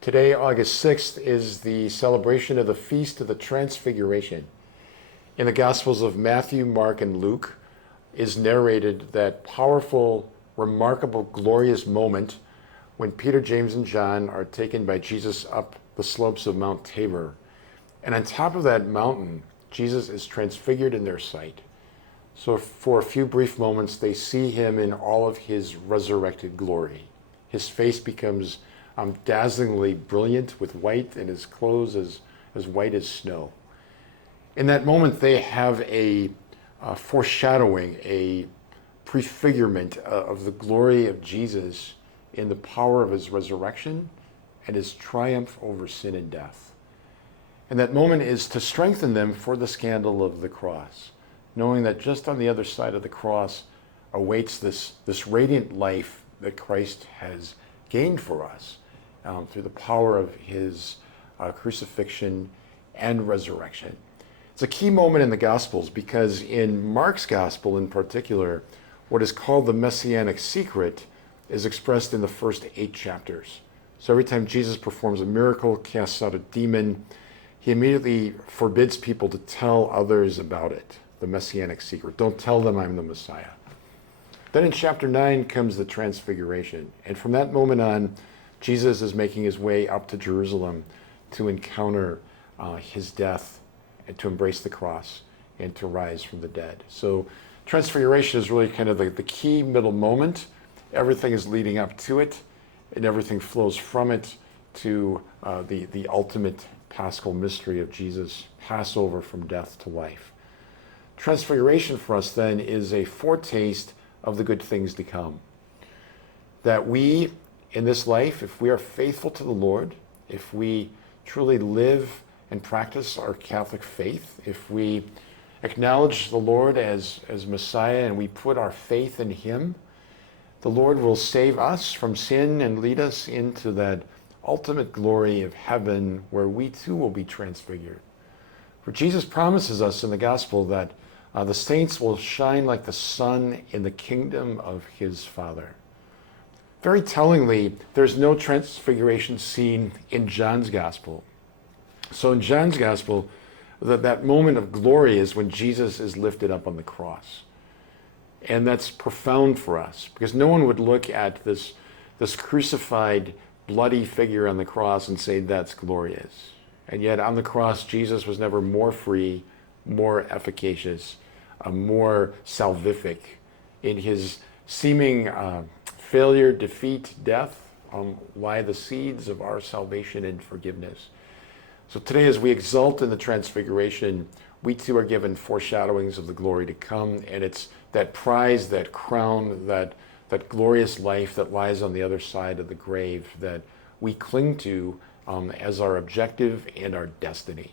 Today, August 6th, is the celebration of the Feast of the Transfiguration. In the Gospels of Matthew, Mark, and Luke is narrated that powerful, remarkable, glorious moment when Peter, James, and John are taken by Jesus up the slopes of Mount Tabor. And on top of that mountain, Jesus is transfigured in their sight. So for a few brief moments, they see him in all of his resurrected glory. His face becomes dazzlingly brilliant with white, and his clothes as white as snow. In that moment, they have a foreshadowing, a prefigurement of the glory of Jesus in the power of his resurrection and his triumph over sin and death. And that moment is to strengthen them for the scandal of the cross, knowing that just on the other side of the cross awaits this radiant life that Christ has gained for us through the power of his crucifixion and resurrection. It's a key moment in the Gospels because in Mark's Gospel in particular, what is called the Messianic secret is expressed in the first 8 chapters. So every time Jesus performs a miracle, casts out a demon, he immediately forbids people to tell others about it, the Messianic secret. Don't tell them I'm the Messiah. Then in chapter 9 comes the Transfiguration. And from that moment on, Jesus is making his way up to Jerusalem to encounter his death and to embrace the cross and to rise from the dead. So Transfiguration is really kind of the key middle moment. Everything is leading up to it, and everything flows from it to the ultimate paschal mystery of Jesus' Passover from death to life. Transfiguration for us then is a foretaste of the good things to come. That we, in this life, if we are faithful to the Lord, if we truly live and practice our Catholic faith, if we acknowledge the Lord as Messiah and we put our faith in him, the Lord will save us from sin and lead us into that ultimate glory of heaven where we too will be transfigured. For Jesus promises us in the gospel that the saints will shine like the sun in the kingdom of his Father. Very tellingly, there's no transfiguration scene in John's gospel. So in John's gospel, that moment of glory is when Jesus is lifted up on the cross. And that's profound for us because no one would look at this crucified, bloody figure on the cross and say that's glorious. And yet on the cross, Jesus was never more free, more efficacious, more salvific in his seeming failure, defeat, death, lie the seeds of our salvation and forgiveness. So today, as we exult in the Transfiguration, we too are given foreshadowings of the glory to come, and it's that prize, that crown, that glorious life that lies on the other side of the grave that we cling to as our objective and our destiny.